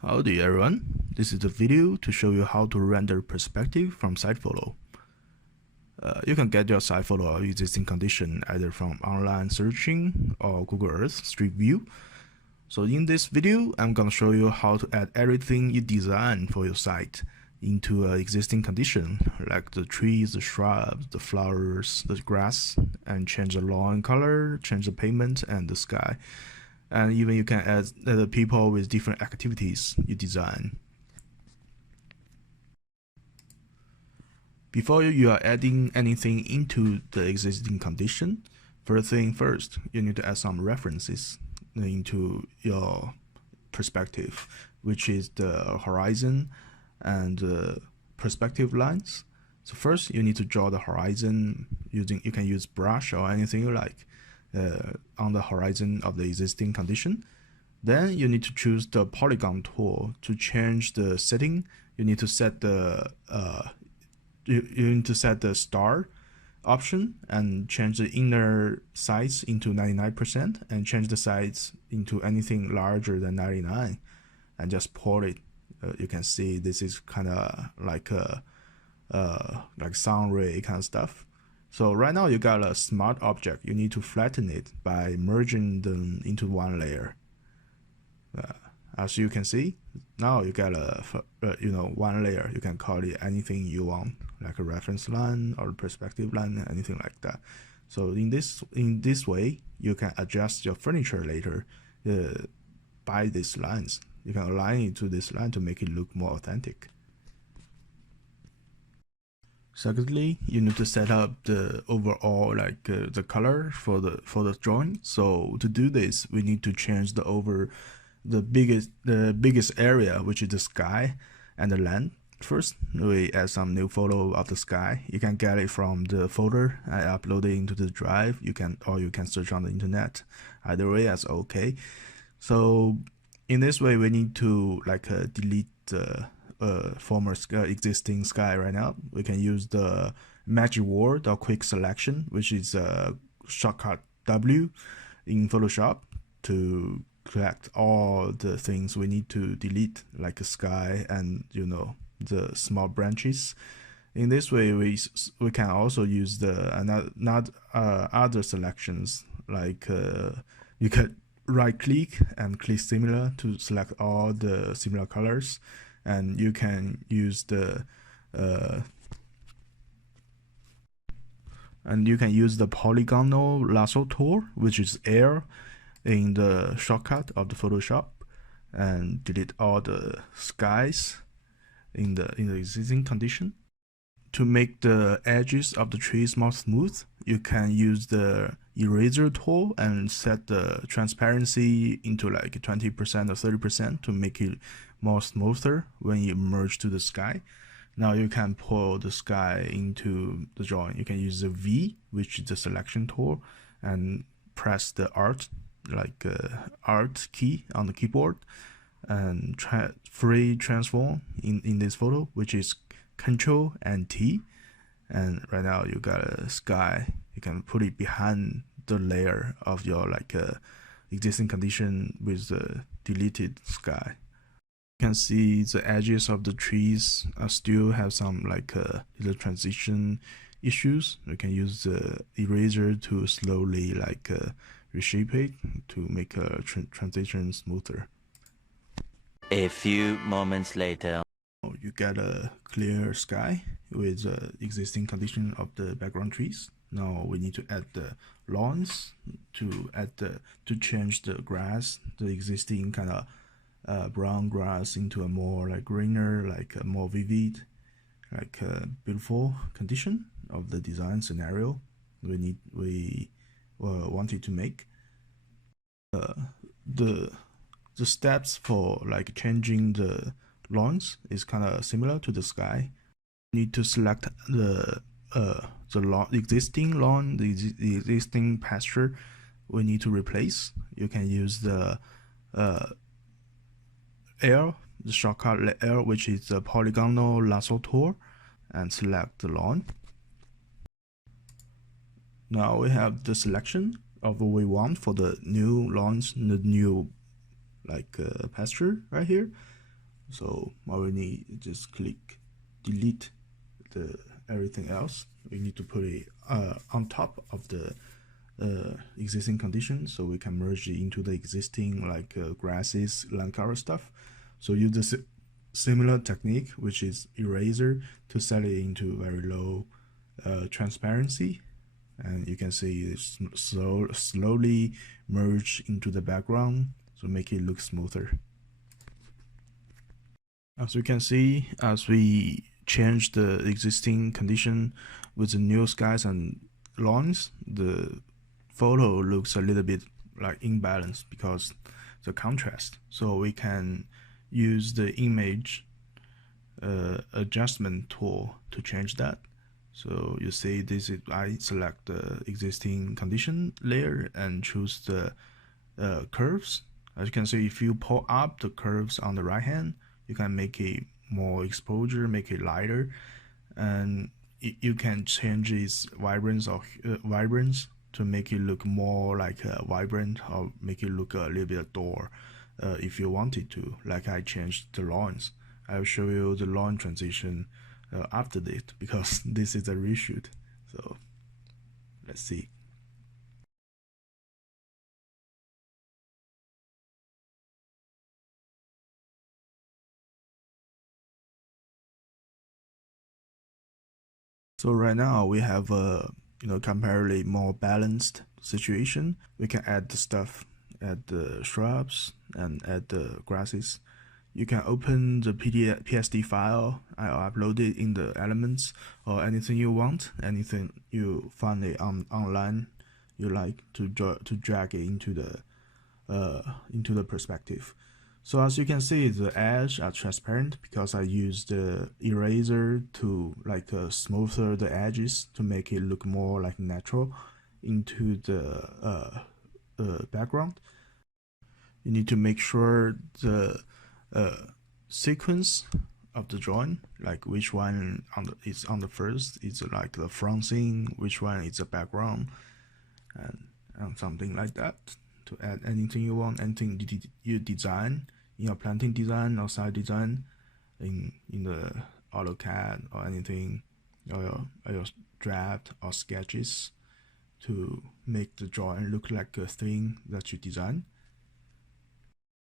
Howdy everyone, this is a video to show you how to render perspective from side photo. You can get your side photo or existing condition either from online searching or Google Earth Street View. So in this video, I'm gonna show you how to add everything you design for your site into an existing condition, like the trees, the shrubs, the flowers, the grass, and change the lawn color, change the pavement and the sky. And even you can add the people with different activities you design. Before you are adding anything into the existing condition, first thing first, you need to add some references into your perspective, which is the horizon and perspective lines. So first, you need to draw the horizon using, you can use brush or anything you like on the horizon of the existing condition. Then you need to choose the polygon tool to change the setting. You need to set the you need to set the star option and change the inner size into 99% and change the size into anything larger than 99 and just pull it. You can see this is kind of like a like sound ray kind of stuff. So right now you got a smart object. You need to flatten it by merging them into one layer. As you can see, now you got a one layer. You can call it anything you want, like a reference line or a perspective line, anything like that. So in this way, you can adjust your furniture later by these lines. You can align it to this line to make it look more authentic. Secondly, you need to set up the overall the color for the drawing. So to do this, we need to change the biggest area, which is the sky and the land. First, we add some new photo of the sky. You can get it from the folder I uploaded into the drive. You can search on the internet. Either way, that's okay. So in this way, we need to delete the former existing sky. Right now we can use the magic word or quick selection, which is a shortcut W in Photoshop, to collect all the things we need to delete, like a sky and the small branches. In this way, we can also use the other selections, like you can right click and click similar to select all the similar colors. And you can use the polygonal lasso tool, which is air, in the shortcut of the Photoshop, and delete all the skies in the existing condition. To make the edges of the trees more smooth, you can use the eraser tool and set the transparency into like 20% or 30% to make it more smoother when you merge to the sky. Now you can pull the sky into the drawing. You can use the V, which is the selection tool, and press the Alt key on the keyboard and free transform in this photo, which is Control and T. And right now you got a sky. You can put it behind the layer of your existing condition with the deleted sky. You can see the edges of the trees still have some the transition issues. You can use the eraser to slowly reshape it to make a transition smoother. A few moments later, you get a clear sky with the existing condition of the background trees. Now we need to add the lawns to change the grass, the existing kind of brown grass, into a more greener, a more vivid, beautiful condition of the design scenario we wanted to make. The steps for changing the lawns is kind of similar to the sky. You need to select the existing lawn, the existing pasture we need to replace. You can use the the shortcut L, which is the polygonal lasso tool, and select the lawn. Now we have the selection of what we want for the new lawns, the new pasture right here. So all we need is just click delete the everything else. We need to put it on top of the existing condition, so we can merge it into the existing like grasses, land cover stuff. So use the similar technique, which is eraser, to set it into very low transparency, and you can see it slowly merge into the background, so make it look smoother. As you can see, as we change the existing condition with the new skies and lawns, the photo looks a little bit like imbalanced because the contrast. So we can use the image adjustment tool to change that. So you see this is, I select the existing condition layer and choose the curves. As you can see, if you pull up the curves on the right hand, you can make it more exposure, make it lighter, and you can change its vibrance or vibrance to make it look more like vibrant, or make it look a little bit dull if you wanted to. Like I changed the lawns. I'll show you the lawn transition after this because this is a reshoot. So let's see. So right now we have a comparatively more balanced situation. We can add the stuff, add the shrubs, and add the grasses. You can open the PSD file. I'll upload it in the elements, or anything you want, anything you find it online you like to drag it into the perspective. So as you can see, the edges are transparent because I used the eraser to like smoother the edges to make it look more like natural into the background. You need to make sure the sequence of the drawing, like which one is on the first, is like the front scene, which one is the background, and something like that. To add anything you want, anything you design in your planting design or site design in the AutoCAD or anything, or your draft or sketches, to make the drawing look like a thing that you design.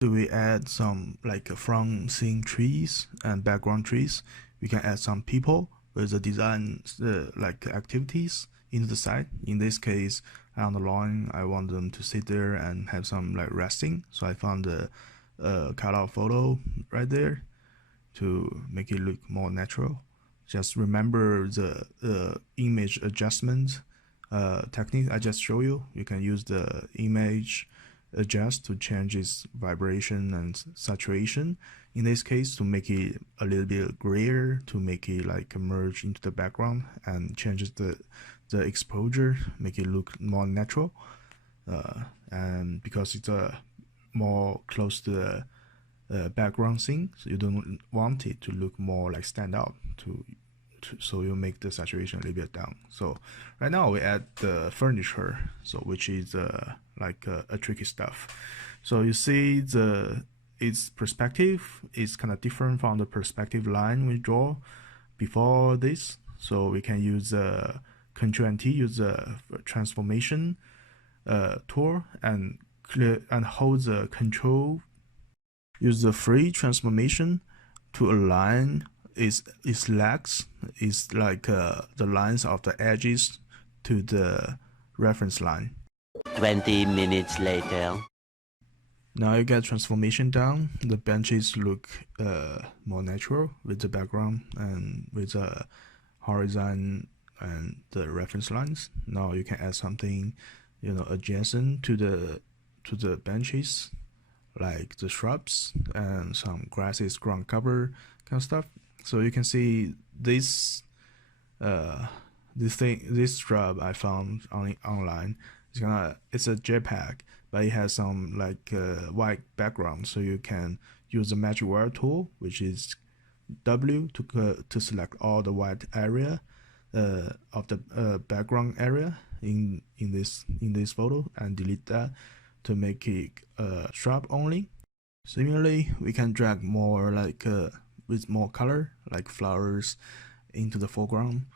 Do we add some like front scene trees and background trees? We can add some people with the design like activities into the site. In this case, on the line, I want them to sit there and have some like resting. So I found the cutout photo right there to make it look more natural. Just remember the image adjustment technique I just showed you. You can use the image adjust to change its vibration and saturation. In this case, to make it a little bit grayer, to make it like merge into the background, and changes the exposure, make it look more natural. And because it's more close to the background scene, so you don't want it to look more like stand out so you make the saturation a little bit down. So right now we add the furniture, so which is like a tricky stuff. So you see its perspective is kind of different from the perspective line we draw before this. So we can use Control and T, use the transformation tool, and hold the control. Use the free transformation to align its legs, is like the lines of the edges to the reference line. 20 minutes later. Now you get transformation down. The benches look more natural with the background and with the horizon and the reference lines. Now you can add something, adjacent to the benches, like the shrubs and some grasses, ground cover kind of stuff. So you can see this this shrub I found online. It's a JPEG, but it has some like white background. So you can use the magic wire tool, which is W, to select all the white area of the background area in this photo, and delete that to make it shrub only. Similarly, we can drag more with more color, like flowers, into the foreground.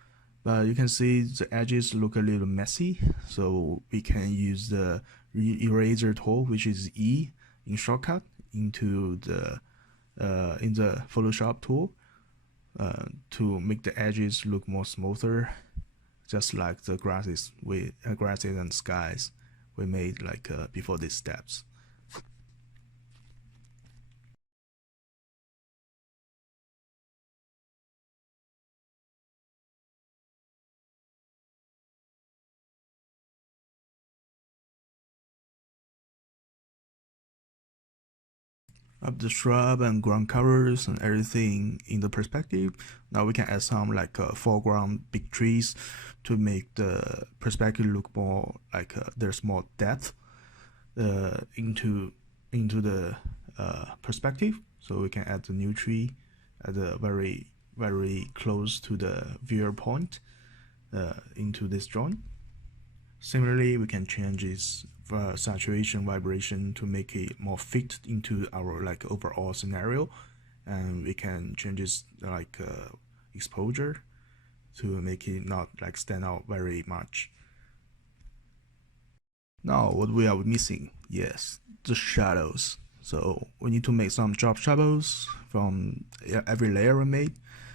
But you can see the edges look a little messy, so we can use the eraser tool, which is E in shortcut, into the in the Photoshop tool to make the edges look more smoother, just like the grasses and skies we made before these steps. Of the shrub and ground covers and everything in the perspective. Now we can add some foreground big trees to make the perspective look more like there's more depth into the perspective. So we can add the new tree at a very close to the viewer point into this drawing. Similarly, we can change its saturation vibration to make it more fit into our overall scenario, and we can change its exposure to make it not stand out very much. Now what we are missing, yes, the shadows. So we need to make some drop shadows from every layer we made.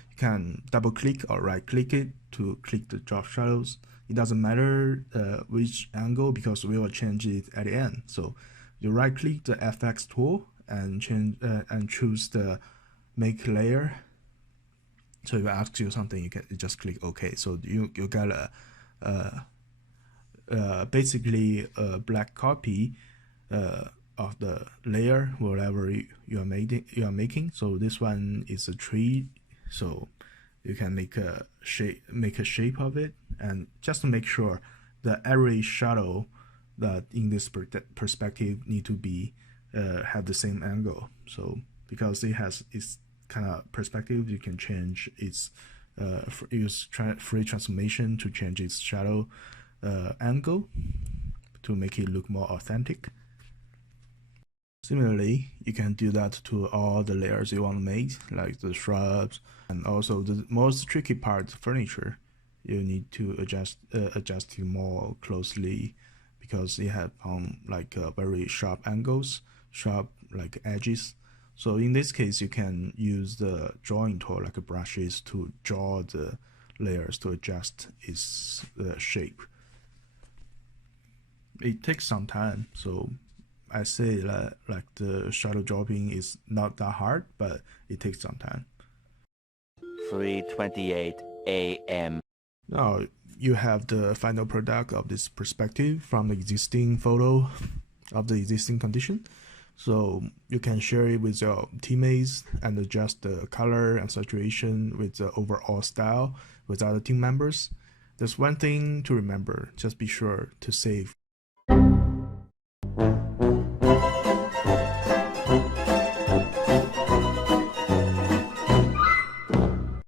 You can double click or right click it to click the drop shadows. It doesn't matter which angle, because we will change it at the end. So you right click the FX tool and change and choose the make layer. So if it asks you something, you just click OK. So you got basically a black copy of the layer whatever you are making. So this one is a tree, so you can make a shape of it, and just to make sure that every shadow that in this perspective need to be have the same angle. So because it has its kind of perspective, you can change its use free transformation to change its shadow angle to make it look more authentic. Similarly, you can do that to all the layers you want to make, like the shrubs, and also the most tricky part, furniture. You need to adjust it more closely because it has very sharp angles, sharp edges. So in this case, you can use the drawing tool brushes to draw the layers to adjust its shape. It takes some time, so I say that the shadow dropping is not that hard, but it takes some time. 3:28 a.m. Now you have the final product of this perspective from the existing photo of the existing condition. So you can share it with your teammates and adjust the color and saturation with the overall style with other team members. There's one thing to remember, just be sure to save